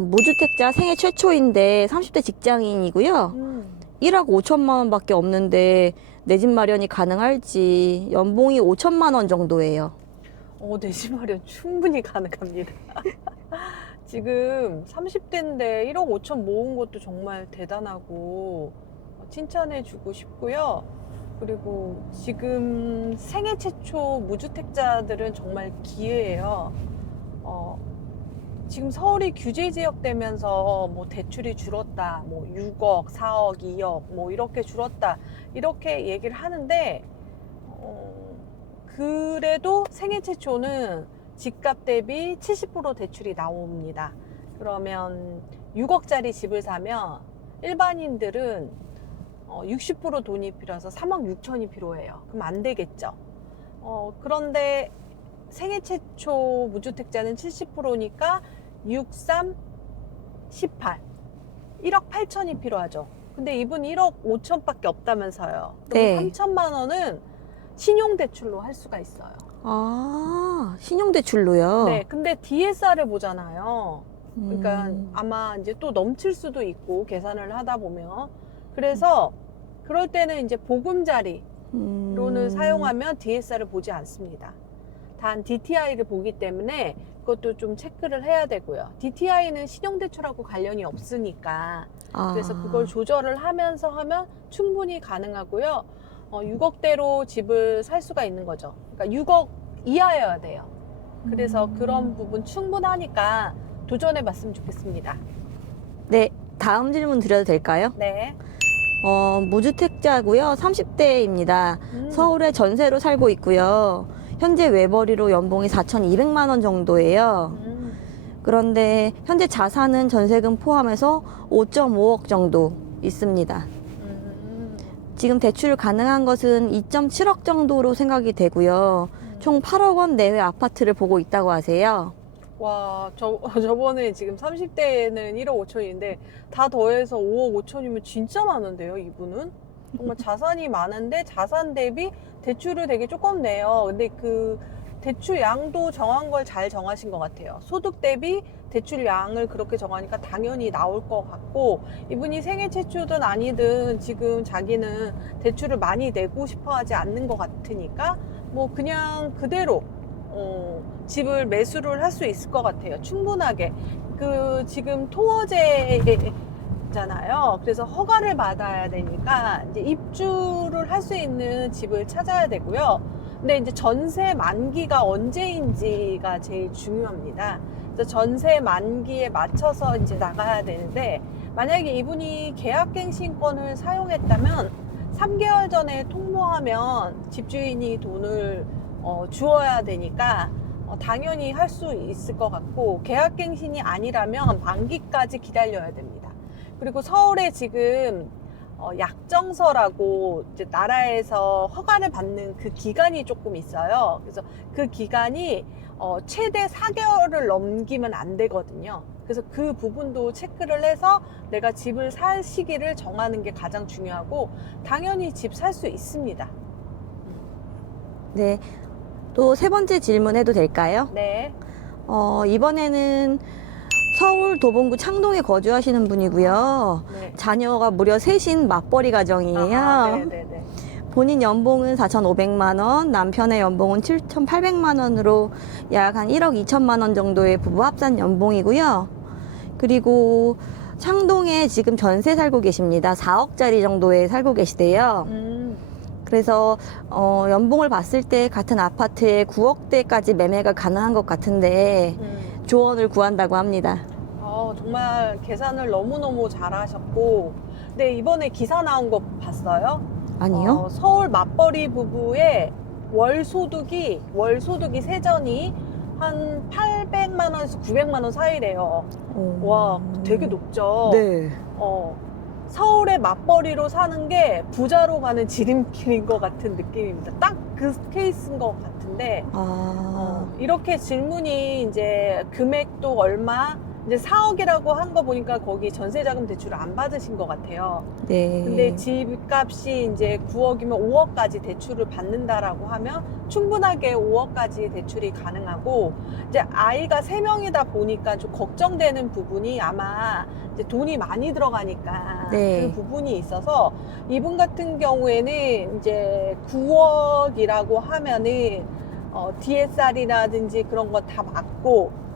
무주택자 생애 최초인데 30대 직장인이고요. 1억 5천만 원밖에 없는데 내 집 마련이 가능할지. 연봉이 5천만 원 정도예요. 내 집 마련 충분히 가능합니다. 지금 30대인데 1억 5천 모은 것도 정말 대단하고 칭찬해주고 싶고요. 그리고 지금 생애 최초 무주택자들은 정말 기회예요. 지금 서울이 규제 지역 되면서 뭐 대출이 줄었다, 뭐 6억, 4억, 2억, 뭐 이렇게 줄었다, 이렇게 얘기를 하는데, 그래도 생애 최초는 집값 대비 70% 대출이 나옵니다. 그러면 6억짜리 집을 사면 일반인들은 60% 돈이 필요해서 3억 6천이 필요해요. 그럼 안 되겠죠. 그런데 생애 최초 무주택자는 70%니까 6, 3, 18. 1억 8천이 필요하죠. 근데 이분 1억 5천밖에 없다면서요. 그럼 네. 3천만 원은 신용대출로 할 수가 있어요. 아, 신용대출로요? 네, 근데 DSR을 보잖아요. 그러니까 아마 이제 또 넘칠 수도 있고 계산을 하다 보면. 그래서 그럴 때는 이제 보금자리로는 사용하면 DSR을 보지 않습니다. 단 DTI를 보기 때문에 그것도 좀 체크를 해야 되고요. DTI는 신용대출하고 관련이 없으니까 그래서 그걸 조절을 하면서 하면 충분히 가능하고요. 6억대로 집을 살 수가 있는 거죠. 그러니까 6억 이하여야 돼요. 그래서 그런 부분 충분하니까 도전해 봤으면 좋겠습니다. 네, 다음 질문 드려도 될까요? 네. 무주택자고요. 30대입니다. 서울에 전세로 살고 있고요. 현재 외벌이로 연봉이 4,200만 원 정도예요. 그런데 현재 자산은 전세금 포함해서 5.5억 정도 있습니다. 지금 대출 가능한 것은 2.7억 정도로 생각이 되고요. 총 8억 원 내외 아파트를 보고 있다고 하세요. 와, 저번에 지금 30대에는 1억 5천인데 다 더해서 5억 5천이면 진짜 많은데요, 이분은? 정말 자산이 많은데 자산 대비 대출을 되게 조금 내요. 근데 그 대출 양도 정한 걸 잘 정하신 것 같아요. 소득 대비 대출 양을 그렇게 정하니까 당연히 나올 것 같고, 이분이 생애 최초든 아니든 지금 자기는 대출을 많이 내고 싶어 하지 않는 것 같으니까 뭐 그냥 그대로 집을 매수를 할 수 있을 것 같아요. 충분하게. 그 지금 토어제잖아요. 그래서 허가를 받아야 되니까 이제 입주를 할 수 있는 집을 찾아야 되고요. 근데 이제 전세 만기가 언제인지가 제일 중요합니다. 그래서 전세 만기에 맞춰서 이제 나가야 되는데, 만약에 이분이 계약갱신권을 사용했다면 3개월 전에 통보하면 집주인이 돈을 주어야 되니까 당연히 할 수 있을 것 같고, 계약갱신이 아니라면 만기까지 기다려야 됩니다. 그리고 서울에 지금 약정서라고 이제 나라에서 허가를 받는 그 기간이 조금 있어요. 그래서 그 기간이 최대 4개월을 넘기면 안 되거든요. 그래서 그 부분도 체크를 해서 내가 집을 살 시기를 정하는 게 가장 중요하고, 당연히 집 살 수 있습니다. 네. 또 세 번째 질문해도 될까요? 네. 이번에는 서울 도봉구 창동에 거주하시는 분이고요. 네. 자녀가 무려 셋인 맞벌이 가정이에요. 네네네. 본인 연봉은 4,500만 원, 남편의 연봉은 7,800만 원으로 약 한 1억 2천만 원 정도의 부부 합산 연봉이고요. 그리고 창동에 지금 전세 살고 계십니다. 4억짜리 정도에 살고 계시대요. 그래서 연봉을 봤을 때 같은 아파트에 9억대까지 매매가 가능한 것 같은데 조언을 구한다고 합니다. 정말 계산을 너무너무 잘하셨고, 근데 이번에 기사 나온 거 봤어요? 아니요? 서울 맞벌이 부부의 월 소득이 세전이 한 800만 원에서 900만 원 사이래요. 와, 되게 높죠? 네. 서울의 맞벌이로 사는 게 부자로 가는 지름길인 것 같은 느낌입니다. 딱 그 케이스인 것 같은데, 이렇게 질문이 이제 금액도 얼마, 이제 4억이라고 한 거 보니까 거기 전세자금 대출을 안 받으신 것 같아요. 네. 근데 집값이 이제 9억이면 5억까지 대출을 받는다라고 하면 충분하게 5억까지 대출이 가능하고, 이제 아이가 3명이다 보니까 좀 걱정되는 부분이 아마 이제 돈이 많이 들어가니까 네. 그 부분이 있어서, 이분 같은 경우에는 이제 9억이라고 하면은 DSR이라든지 그런 거 다 맞고,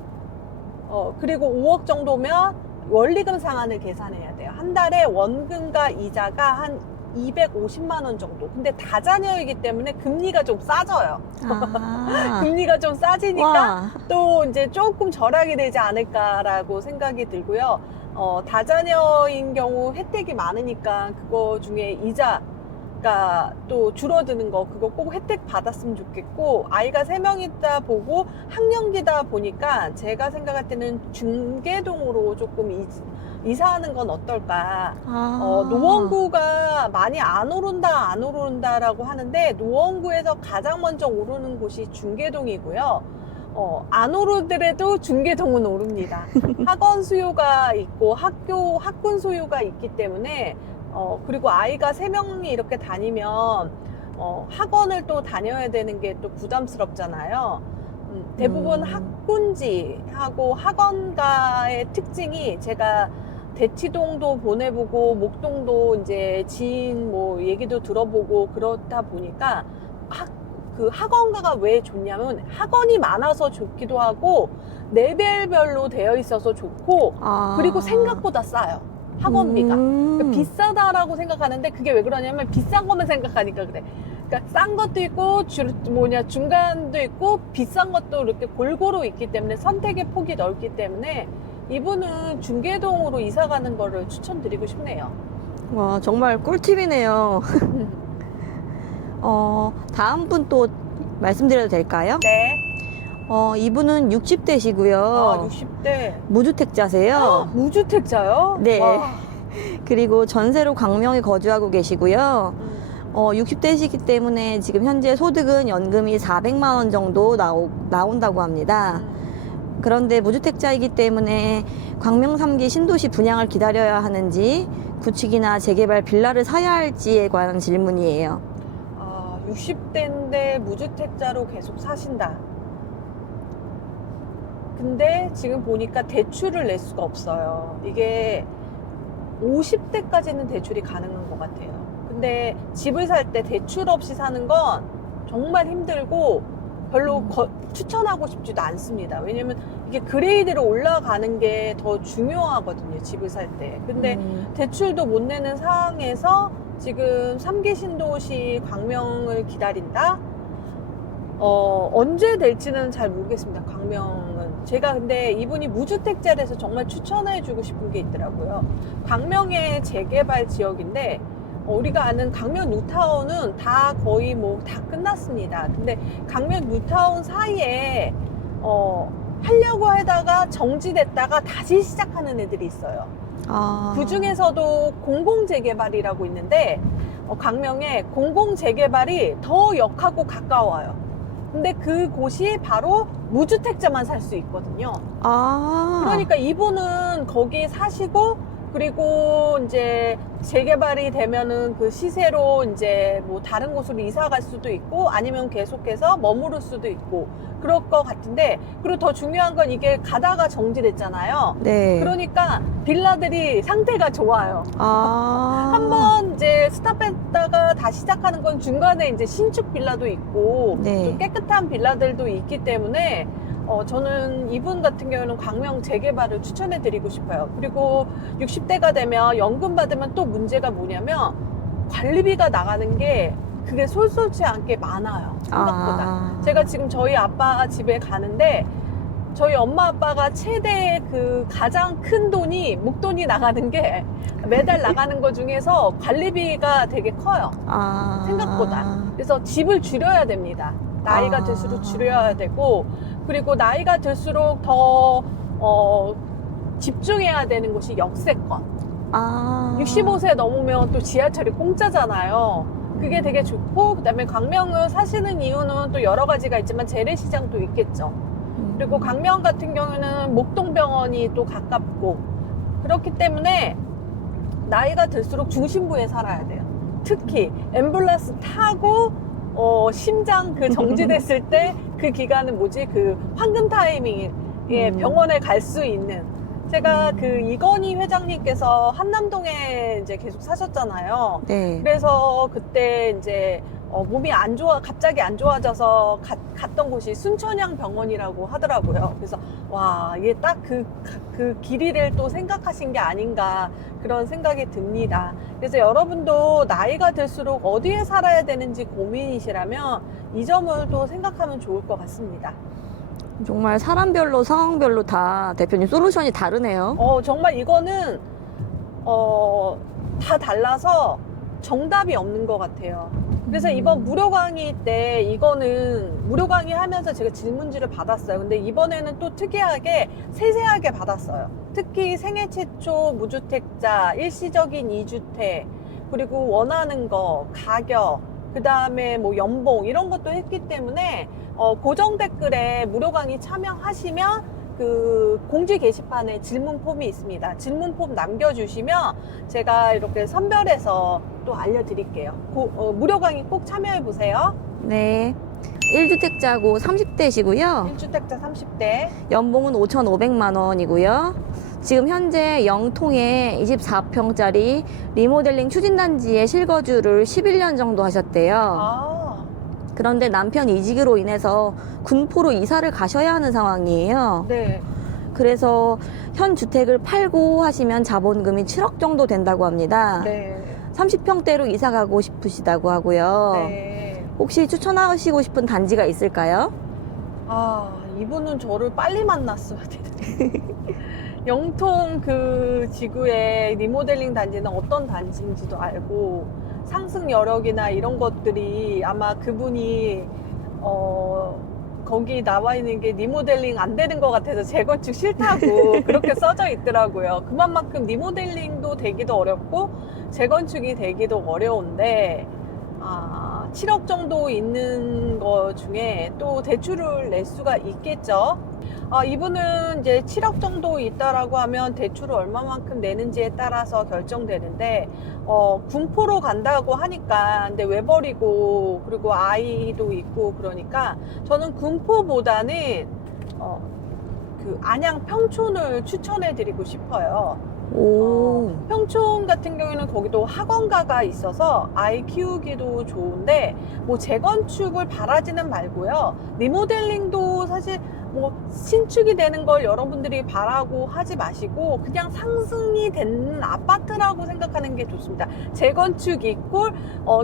그리고 5억 정도면 원리금 상환을 계산해야 돼요. 한 달에 원금과 이자가 한 250만 원 정도. 근데 다자녀이기 때문에 금리가 좀 싸져요. 아. 금리가 좀 싸지니까 와. 또 이제 조금 절약이 되지 않을까라고 생각이 들고요. 다자녀인 경우 혜택이 많으니까 그거 중에 이자가 또 줄어드는 거, 그거 꼭 혜택 받았으면 좋겠고, 아이가 3명이다 보고 학령기다 보니까 제가 생각할 때는 중계동으로 조금 이사하는 건 어떨까. 아. 노원구가 많이 안 오른다라고 하는데, 노원구에서 가장 먼저 오르는 곳이 중계동이고요. 안 오르더라도 중계동은 오릅니다. 학원 수요가 있고 학군 수요가 있기 때문에, 그리고 아이가 3명이 이렇게 다니면 학원을 또 다녀야 되는 게 또 부담스럽잖아요. 대부분 학군지하고 학원가의 특징이, 제가 대치동도 보내보고 목동도 이제 지인 뭐 얘기도 들어보고 그렇다 보니까, 그 학원가가 왜 좋냐면 학원이 많아서 좋기도 하고, 레벨별로 되어 있어서 좋고, 아. 그리고 생각보다 싸요, 학원비가. 그러니까 비싸다라고 생각하는데, 그게 왜 그러냐면 비싼 것만 생각하니까 그래. 그러니까 싼 것도 있고 중간도 있고 비싼 것도 이렇게 골고루 있기 때문에, 선택의 폭이 넓기 때문에 이분은 중계동으로 이사 가는 거를 추천드리고 싶네요. 와, 정말 꿀팁이네요. 다음 분 또 말씀드려도 될까요? 네. 이분은 60대시고요. 60대. 무주택자세요. 무주택자요? 네. 와. 그리고 전세로 광명에 거주하고 계시고요. 60대시기 때문에 지금 현재 소득은 연금이 400만 원 정도 나온다고 합니다. 그런데 무주택자이기 때문에 광명 3기 신도시 분양을 기다려야 하는지, 구축이나 재개발 빌라를 사야 할지에 관한 질문이에요. 60대인데 무주택자로 계속 사신다. 근데 지금 보니까 대출을 낼 수가 없어요. 이게 50대까지는 대출이 가능한 것 같아요. 근데 집을 살 때 대출 없이 사는 건 정말 힘들고 별로 추천하고 싶지도 않습니다. 왜냐면 이게 그레이드로 올라가는 게 더 중요하거든요, 집을 살 때. 근데 대출도 못 내는 상황에서 지금 3기 신도시 광명을 기다린다? 언제 될지는 잘 모르겠습니다, 광명은. 제가 근데 이분이 무주택자라서 정말 추천해주고 싶은 게 있더라고요. 광명의 재개발 지역인데, 우리가 아는 강명 뉴타운은 다 거의 뭐 다 끝났습니다. 근데 강명 뉴타운 사이에 하려고 하다가 정지됐다가 다시 시작하는 애들이 있어요. 그 중에서도 공공재개발이라고 있는데, 강명에 공공재개발이 더 역하고 가까워요. 근데 그곳이 바로 무주택자만 살 수 있거든요. 그러니까 이분은 거기 사시고, 그리고 이제 재개발이 되면은 그 시세로 이제 뭐 다른 곳으로 이사 갈 수도 있고, 아니면 계속해서 머무를 수도 있고 그럴 것 같은데, 그리고 더 중요한 건 이게 가다가 정지됐잖아요. 네. 그러니까 빌라들이 상태가 좋아요. 한번 이제 스탑했다가 다시 시작하는 건 중간에 이제 신축 빌라도 있고, 네. 좀 깨끗한 빌라들도 있기 때문에 저는 이분 같은 경우는 광명 재개발을 추천해 드리고 싶어요. 그리고 60대가 되면 연금 받으면 또 문제가 뭐냐면, 관리비가 나가는 게 그게 솔솔치 않게 많아요, 생각보다. 제가 지금 저희 아빠 집에 가는데, 저희 엄마 아빠가 최대 그 가장 큰 돈이, 목돈이 나가는 게, 매달 나가는 것 중에서 관리비가 되게 커요, 생각보다. 그래서 집을 줄여야 됩니다. 나이가 들수록 줄여야 되고, 그리고 나이가 들수록 더 집중해야 되는 곳이 역세권. 65세 넘으면 또 지하철이 공짜잖아요. 그게 되게 좋고, 그 다음에 광명은 사시는 이유는 또 여러 가지가 있지만 재래시장도 있겠죠. 그리고 강명 같은 경우는 목동병원이 또 가깝고 그렇기 때문에 나이가 들수록 중심부에 살아야 돼요. 특히 앰뷸런스 타고 심장 그 정지됐을 때 그 기간은 뭐지? 그 황금 타이밍에 병원에 갈 수 있는. 제가 그 이건희 회장님께서 한남동에 이제 계속 사셨잖아요. 네. 그래서 그때 이제 몸이 갑자기 안 좋아져서 갔던 곳이 순천향 병원이라고 하더라고요. 그래서 와, 이게 딱 그 길이를 또 생각하신 게 아닌가 그런 생각이 듭니다. 그래서 여러분도 나이가 들수록 어디에 살아야 되는지 고민이시라면 이 점을 또 생각하면 좋을 것 같습니다. 정말 사람별로 상황별로 다 대표님 솔루션이 다르네요. 정말 이거는 다 달라서 정답이 없는 것 같아요. 그래서 이번 무료 강의 때 이거는 무료 강의 하면서 제가 질문지를 받았어요. 근데 이번에는 또 특이하게 세세하게 받았어요. 특히 생애 최초 무주택자, 일시적인 2주택, 그리고 원하는 거, 가격, 그 다음에 뭐 연봉 이런 것도 했기 때문에 고정 댓글에 무료 강의 참여하시면 그 공지 게시판에 질문 폼이 있습니다. 질문 폼 남겨주시면 제가 이렇게 선별해서 또 알려드릴게요. 무료 강의 꼭 참여해 보세요. 네. 1주택자고 30대시고요. 1주택자 30대. 연봉은 5,500만 원이고요. 지금 현재 영통에 24평짜리 리모델링 추진단지에 실거주를 11년 정도 하셨대요. 그런데 남편 이직으로 인해서 군포로 이사를 가셔야 하는 상황이에요. 네. 그래서 현 주택을 팔고 하시면 자본금이 7억 정도 된다고 합니다. 네. 30평대로 이사 가고 싶으시다고 하고요. 네. 혹시 추천하시고 싶은 단지가 있을까요? 이분은 저를 빨리 만났어야 되는데. 영통 그 지구의 리모델링 단지는 어떤 단지인지도 알고 상승 여력이나 이런 것들이 아마 그분이 거기 나와 있는 게 리모델링 안 되는 것 같아서 재건축 싫다고 그렇게 써져 있더라고요. 그만큼 리모델링도 되기도 어렵고 재건축이 되기도 어려운데 7억 정도 있는 것 중에 또 대출을 낼 수가 있겠죠. 이분은 이제 7억 정도 있다라고 하면 대출을 얼마만큼 내는지에 따라서 결정되는데 군포로 간다고 하니까 근데 왜 버리고 그리고 아이도 있고 그러니까 저는 군포보다는 그 안양 평촌을 추천해 드리고 싶어요. 평촌 같은 경우에는 거기도 학원가가 있어서 아이 키우기도 좋은데 뭐 재건축을 바라지는 말고요. 리모델링도 사실 뭐 신축이 되는 걸 여러분들이 바라고 하지 마시고 그냥 상승이 되는 아파트라고 생각하는 게 좋습니다. 재건축 이꼴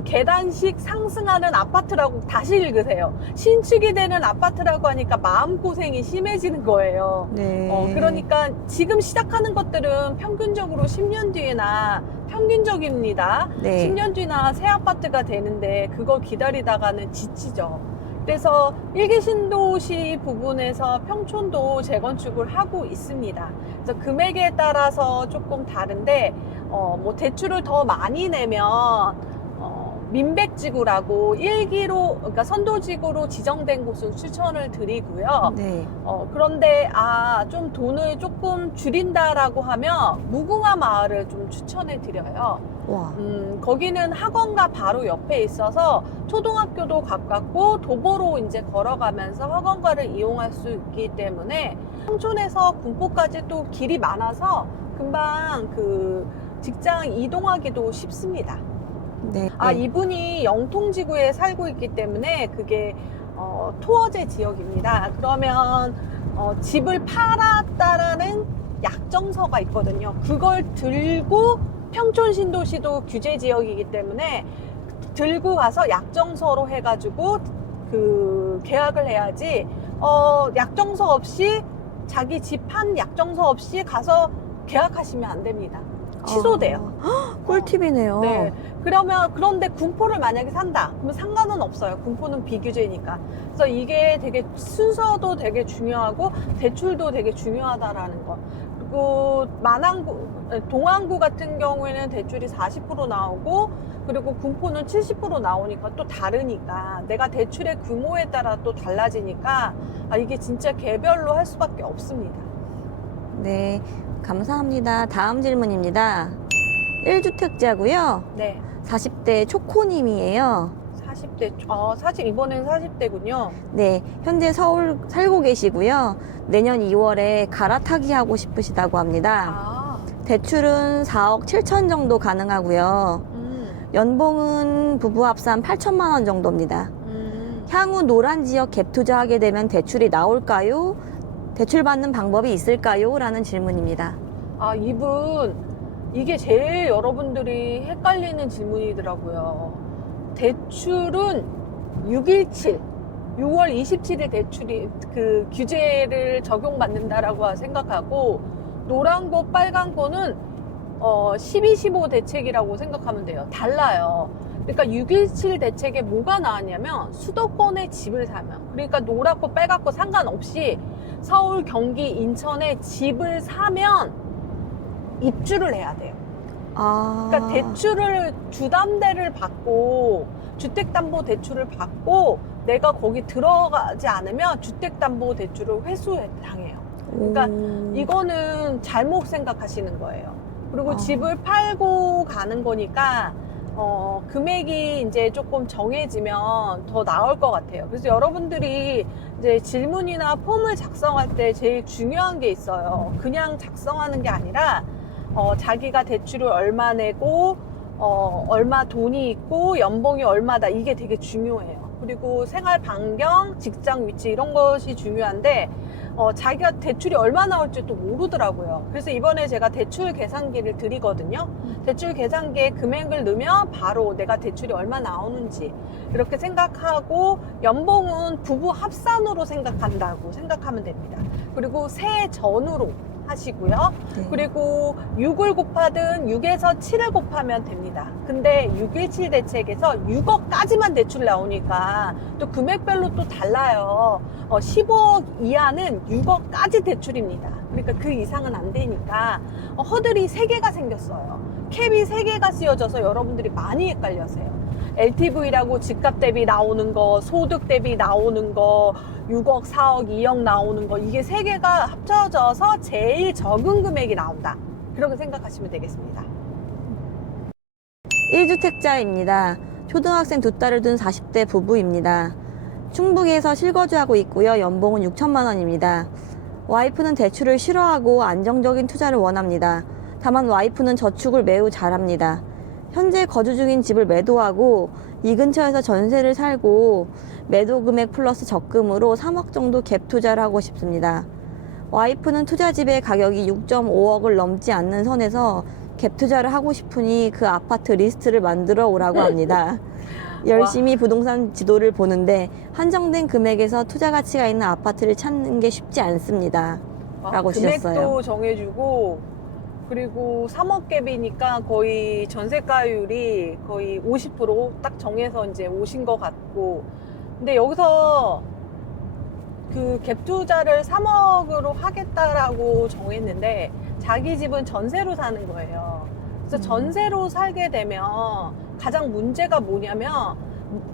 계단식 상승하는 아파트라고 다시 읽으세요. 신축이 되는 아파트라고 하니까 마음고생이 심해지는 거예요. 네. 그러니까 지금 시작하는 것들은 평균적으로 10년 뒤에나 평균적입니다. 네. 10년 뒤나 새 아파트가 되는데 그걸 기다리다가는 지치죠. 그래서 일기 신도시 부분에서 평촌도 재건축을 하고 있습니다. 그래서 금액에 따라서 조금 다른데 뭐 대출을 더 많이 내면 민백지구라고 1기로 그러니까 선도지구로 지정된 곳은 추천을 드리고요. 네. 그런데 좀 돈을 조금 줄인다라고 하면 무궁화 마을을 좀 추천해 드려요. 와. 거기는 학원가 바로 옆에 있어서 초등학교도 가깝고 도보로 이제 걸어가면서 학원가를 이용할 수 있기 때문에 평촌에서 군포까지 또 길이 많아서 금방 그 직장 이동하기도 쉽습니다. 네. 이분이 영통지구에 살고 있기 때문에 그게 토어제 지역입니다. 그러면 집을 팔았다라는 약정서가 있거든요. 그걸 들고 평촌 신도시도 규제 지역이기 때문에 들고 가서 약정서로 해가지고 그 계약을 해야지 약정서 없이 자기 집 한 약정서 없이 가서 계약하시면 안 됩니다. 취소돼요. 꿀팁이네요. 네. 그런데 군포를 만약에 산다. 그러면 상관은 없어요. 군포는 비규제니까. 그래서 이게 되게 순서도 되게 중요하고 대출도 되게 중요하다라는 거. 그리고 그리고 동안구 같은 경우에는 대출이 40% 나오고, 그리고 군포는 70% 나오니까 또 다르니까, 내가 대출의 규모에 따라 또 달라지니까, 이게 진짜 개별로 할 수밖에 없습니다. 네, 감사합니다. 다음 질문입니다. 1주택자고요. 네. 40대 초코님이에요. 40대, 사실 이번엔 40대군요. 네, 현재 서울 살고 계시고요. 내년 2월에 갈아타기 하고 싶으시다고 합니다. 대출은 4억 7천 정도 가능하고요. 연봉은 부부 합산 8천만 원 정도입니다. 향후 노란 지역 갭 투자하게 되면 대출이 나올까요? 대출 받는 방법이 있을까요? 라는 질문입니다. 이게 제일 여러분들이 헷갈리는 질문이더라고요. 대출은 6.17, 6월 27일 대출이 그 규제를 적용받는다라고 생각하고, 노란 거, 빨간 거는 12.15 대책이라고 생각하면 돼요. 달라요. 그러니까 6.17 대책에 뭐가 나왔냐면, 수도권에 집을 사면, 그러니까 노랗고 빨갛고 상관없이 서울, 경기, 인천에 집을 사면 입주를 해야 돼요. 그러니까 대출을 주담대를 받고, 주택담보대출을 받고, 내가 거기 들어가지 않으면 주택담보대출을 회수당해요. 그러니까 이거는 잘못 생각하시는 거예요. 그리고 집을 팔고 가는 거니까 금액이 이제 조금 정해지면 더 나을 것 같아요. 그래서 여러분들이 이제 질문이나 폼을 작성할 때 제일 중요한 게 있어요. 그냥 작성하는 게 아니라 자기가 대출을 얼마 내고 얼마 돈이 있고 연봉이 얼마다, 이게 되게 중요해요. 그리고 생활 반경, 직장 위치, 이런 것이 중요한데 자기가 대출이 얼마 나올지 또 모르더라고요. 그래서 이번에 제가 대출 계산기를 드리거든요. 대출 계산기에 금액을 넣으면 바로 내가 대출이 얼마 나오는지 이렇게 생각하고, 연봉은 부부 합산으로 생각한다고 생각하면 됩니다. 그리고 새해 전후로 하시고요. 네. 그리고 6을 곱하든 6에서 7을 곱하면 됩니다. 근데 6.17 대책에서 6억까지만 대출 나오니까 또 금액별로 또 달라요. 15억 이하는 6억까지 대출입니다. 그러니까 그 이상은 안 되니까 허들이 3개가 생겼어요. 캡이 3개가 씌워져서 여러분들이 많이 헷갈려서요. LTV라고 집값 대비 나오는 거, 소득 대비 나오는 거, 6억, 4억, 2억 나오는 거, 이게 3개가 합쳐져서 제일 적은 금액이 나온다. 그렇게 생각하시면 되겠습니다. 1주택자입니다. 초등학생 2딸을 둔 40대 부부입니다. 충북에서 실거주하고 있고요. 연봉은 6천만 원입니다. 와이프는 대출을 싫어하고 안정적인 투자를 원합니다. 다만 와이프는 저축을 매우 잘합니다. 현재 거주 중인 집을 매도하고 이 근처에서 전세를 살고, 매도 금액 플러스 적금으로 3억 정도 갭 투자를 하고 싶습니다. 와이프는 투자집의 가격이 6.5억을 넘지 않는 선에서 갭 투자를 하고 싶으니 그 아파트 리스트를 만들어 오라고 합니다. 열심히 부동산 지도를 보는데 한정된 금액에서 투자 가치가 있는 아파트를 찾는 게 쉽지 않습니다. 라고 주셨어요. 금액도 정해주고, 그리고 3억 갭이니까 거의 전세가율이 거의 50% 정해서 이제 오신 것 같고, 근데 여기서 그 갭 투자를 3억으로 하겠다라고 정했는데 자기 집은 전세로 사는 거예요. 그래서 전세로 살게 되면 가장 문제가 뭐냐면,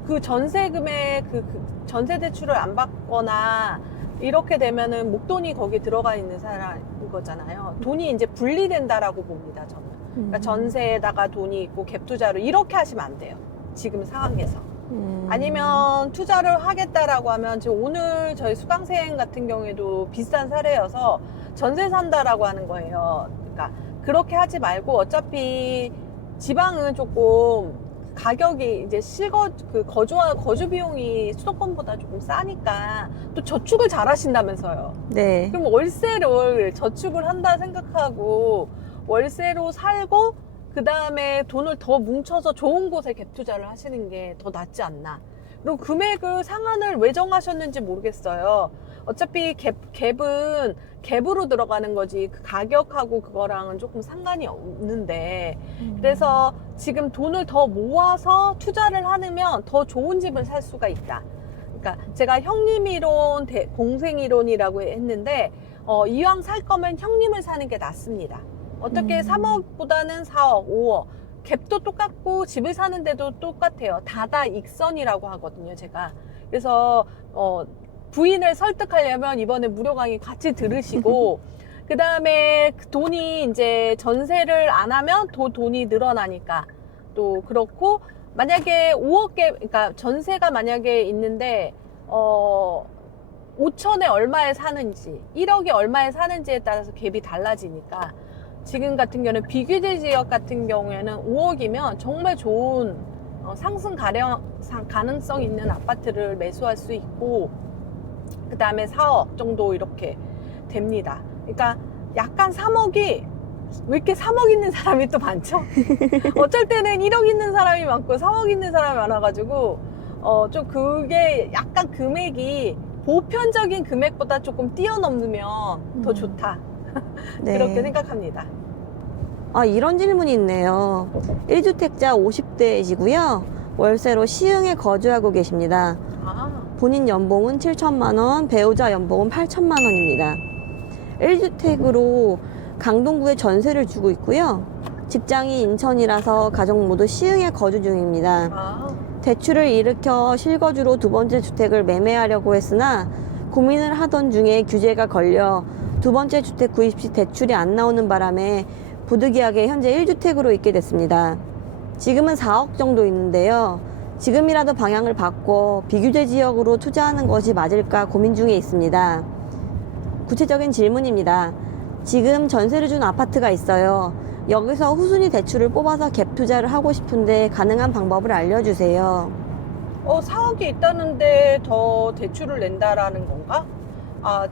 그 전세 금액, 그 전세 대출을 안 받거나 이렇게 되면은 목돈이 거기 들어가 있는 사람인 거잖아요. 돈이 이제 분리된다라고 봅니다, 저는. 그러니까 전세에다가 돈이 있고 갭 투자로 이렇게 하시면 안 돼요, 지금 상황에서. 아니면 투자를 하겠다라고 하면, 지금 오늘 저희 수강생 같은 경우에도 비슷한 사례여서 전세 산다라고 하는 거예요. 그러니까 그렇게 하지 말고, 어차피 지방은 조금 가격이 이제 거주 비용이 수도권보다 조금 싸니까 또 저축을 잘 하신다면서요. 네. 그럼 월세를 저축을 한다 생각하고 월세로 살고, 그 다음에 돈을 더 뭉쳐서 좋은 곳에 갭 투자를 하시는 게 더 낫지 않나. 그리고 금액을 상한을 왜 정하셨는지 모르겠어요. 어차피 갭은 갭으로 들어가는 거지 그 가격하고 그거랑은 조금 상관이 없는데, 그래서 지금 돈을 더 모아서 투자를 하면 더 좋은 집을 살 수가 있다. 그러니까 제가 형님 이론, 동생 이론이라고 했는데, 이왕 살 거면 형님을 사는 게 낫습니다. 어떻게 3억보다는 4억, 5억. 갭도 똑같고 집을 사는데도 똑같아요. 다다익선이라고 하거든요, 제가. 그래서 부인을 설득하려면 이번에 무료 강의 같이 들으시고 그 다음에 돈이 이제 전세를 안 하면 돈이 늘어나니까 또 그렇고, 만약에 5억개, 그러니까 전세가 만약에 있는데 5천에 얼마에 사는지, 1억에 얼마에 사는지에 따라서 갭이 달라지니까, 지금 같은 경우는 비규제 지역 같은 경우에는 5억이면 정말 좋은 상승 가능성 있는 아파트를 매수할 수 있고, 그 다음에 4억 정도 이렇게 됩니다. 그러니까 약간 3억이, 왜 이렇게 3억 있는 사람이 또 많죠? 어쩔 때는 1억 있는 사람이 많고 3억 있는 사람이 많아가지고 좀 그게 약간 금액이 보편적인 금액보다 조금 뛰어넘으면 더 좋다. 네. 그렇게 생각합니다. 아, 이런 질문이 있네요. 1주택자 50대이시고요. 월세로 시흥에 거주하고 계십니다. 본인 연봉은 7천만 원, 배우자 연봉은 8천만 원입니다. 1주택으로 강동구에 전세를 주고 있고요. 직장이 인천이라서 가족 모두 시흥에 거주 중입니다. 대출을 일으켜 실거주로 두 번째 주택을 매매하려고 했으나 고민을 하던 중에 규제가 걸려 두 번째 주택 구입 시 대출이 안 나오는 바람에 부득이하게 현재 1주택으로 있게 됐습니다. 지금은 4억 정도 있는데요. 지금이라도 방향을 바꿔 비규제 지역으로 투자하는 것이 맞을까 고민 중에 있습니다. 구체적인 질문입니다. 지금 전세를 준 아파트가 있어요. 여기서 후순위 대출을 뽑아서 갭 투자를 하고 싶은데 가능한 방법을 알려주세요. 4억이 있다는데 더 대출을 낸다라는 건가?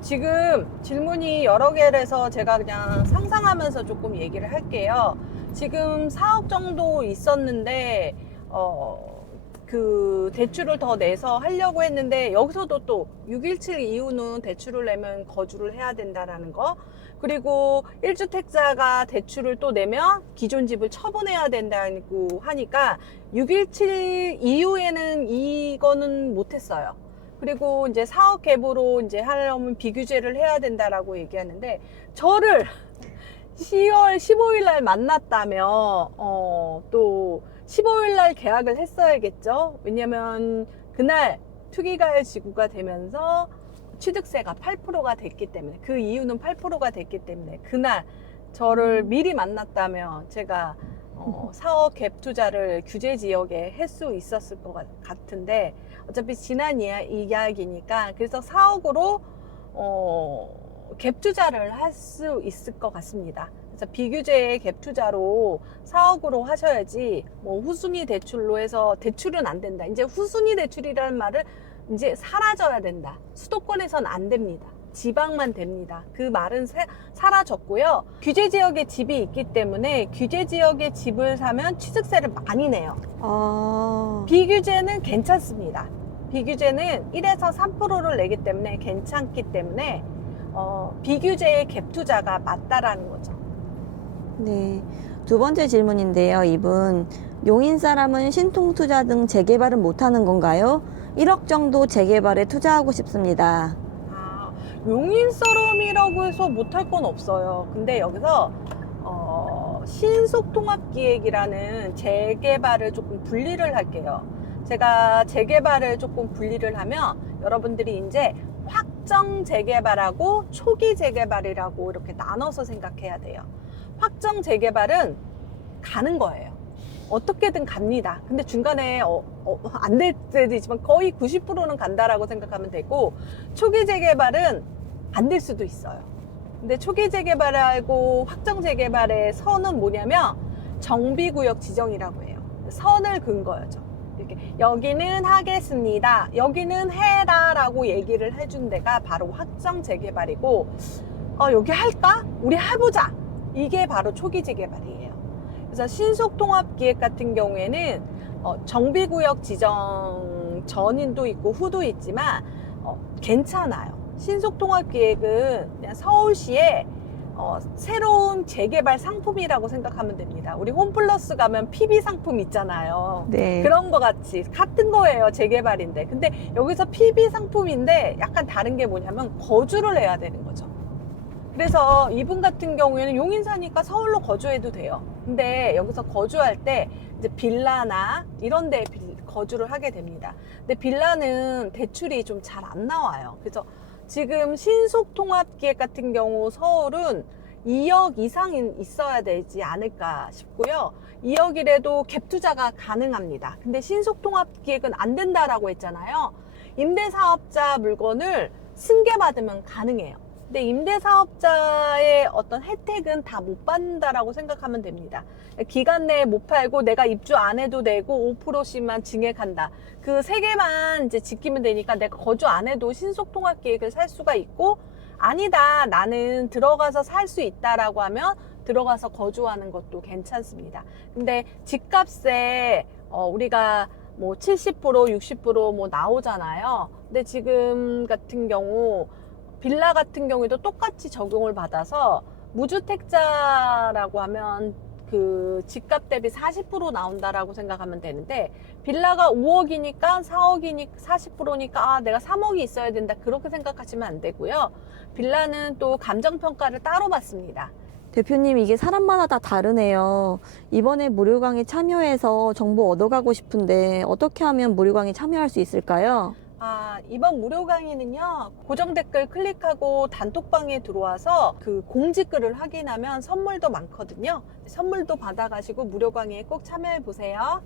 지금 질문이 여러 개라서 제가 그냥 상상하면서 조금 얘기를 할게요. 지금 4억 정도 있었는데 그 대출을 더 내서 하려고 했는데, 여기서도 또 617 이후는 대출을 내면 거주를 해야 된다라는 거, 그리고 1주택자가 대출을 또 내면 기존 집을 처분해야 된다고 하니까 617 이후에는 이거는 못했어요. 그리고 이제 4억 갭으로 이제 하려면 비규제를 해야 된다라고 얘기하는데, 저를 10월 15일 날 만났다면 또 15일 날 계약을 했어야겠죠. 왜냐면 그날 투기가액 지구가 되면서 취득세가 8%가 됐기 때문에, 그 이유는 8%가 됐기 때문에 그날 저를 미리 만났다면 제가 4억 갭 투자를 규제 지역에 할 수 있었을 것 같은데, 어차피 지난 이야기니까, 그래서 4억으로 갭 투자를 할 수 있을 것 같습니다. 그래서 비규제의 갭 투자로 4억으로 하셔야지, 뭐 후순위 대출로 해서 대출은 안 된다. 이제 후순위 대출이라는 말을 이제 사라져야 된다. 수도권에선 안 됩니다. 지방만 됩니다. 그 말은 사라졌고요. 규제 지역에 집이 있기 때문에 규제 지역에 집을 사면 취득세를 많이 내요. 비규제는 괜찮습니다. 비규제는 1에서 3%를 내기 때문에 괜찮기 때문에 비규제의 갭 투자가 맞다라는 거죠. 네. 두 번째 질문인데요. 이분, 용인 사람은 신통투자 등 재개발은 못하는 건가요? 1억 정도 재개발에 투자하고 싶습니다. 용인 사람이라고 해서 못할 건 없어요. 근데 여기서 신속통합기획이라는 재개발을 조금 분리를 할게요. 제가 재개발을 조금 분리를 하면 여러분들이 이제 확정 재개발하고 초기 재개발이라고 이렇게 나눠서 생각해야 돼요. 확정 재개발은 가는 거예요. 어떻게든 갑니다. 근데 중간에 안 될 때도 있지만 거의 90%는 간다라고 생각하면 되고, 초기 재개발은 안 될 수도 있어요. 근데 초기 재개발하고 확정 재개발의 선은 뭐냐면 정비구역 지정이라고 해요. 선을 긋은 거죠. 이렇게 여기는 하겠습니다, 여기는 해라 라고 얘기를 해준 데가 바로 확정 재개발이고, 여기 할까? 우리 해보자, 이게 바로 초기 재개발이에요. 그래서 신속통합기획 같은 경우에는 정비구역 지정 전인도 있고 후도 있지만 괜찮아요. 신속통합기획은 그냥 서울시에 새로운 재개발 상품이라고 생각하면 됩니다. 우리 홈플러스 가면 PB 상품 있잖아요. 네. 그런 거 같이 같은 거예요. 재개발인데. 근데 여기서 PB 상품인데 약간 다른 게 뭐냐면 거주를 해야 되는 거죠. 그래서 이분 같은 경우에는 용인사니까 서울로 거주해도 돼요. 근데 여기서 거주할 때 이제 빌라나 이런 데 거주를 하게 됩니다. 근데 빌라는 대출이 좀 잘 안 나와요. 그래서 지금 신속통합기획 같은 경우 서울은 2억 이상 있어야 되지 않을까 싶고요. 2억이라도 갭 투자가 가능합니다. 근데 신속통합기획은 안 된다라고 했잖아요. 임대사업자 물건을 승계받으면 가능해요. 근데 임대사업자의 어떤 혜택은 다 못 받는다라고 생각하면 됩니다. 기간 내에 못 팔고 내가 입주 안 해도 되고 5%씩만 증액한다. 그 세 개만 이제 지키면 되니까 내가 거주 안 해도 신속통합기획을 살 수가 있고, 아니다, 나는 들어가서 살 수 있다라고 하면 들어가서 거주하는 것도 괜찮습니다. 근데 집값에 우리가 뭐 70%, 60% 나오잖아요. 근데 지금 같은 경우 빌라 같은 경우에도 똑같이 적용을 받아서 무주택자라고 하면 그 집값 대비 40% 나온다라고 생각하면 되는데, 빌라가 5억이니까 4억이니까 40%니까 내가 3억이 있어야 된다, 그렇게 생각하시면 안 되고요. 빌라는 또 감정평가를 따로 받습니다. 대표님, 이게 사람마다 다 다르네요. 이번에 무료 강의 참여해서 정보 얻어가고 싶은데 어떻게 하면 무료 강의 참여할 수 있을까요? 이번 무료 강의는요, 고정 댓글 클릭하고 단톡방에 들어와서 그 공지글을 확인하면 선물도 많거든요. 선물도 받아가시고 무료 강의에 꼭 참여해 보세요.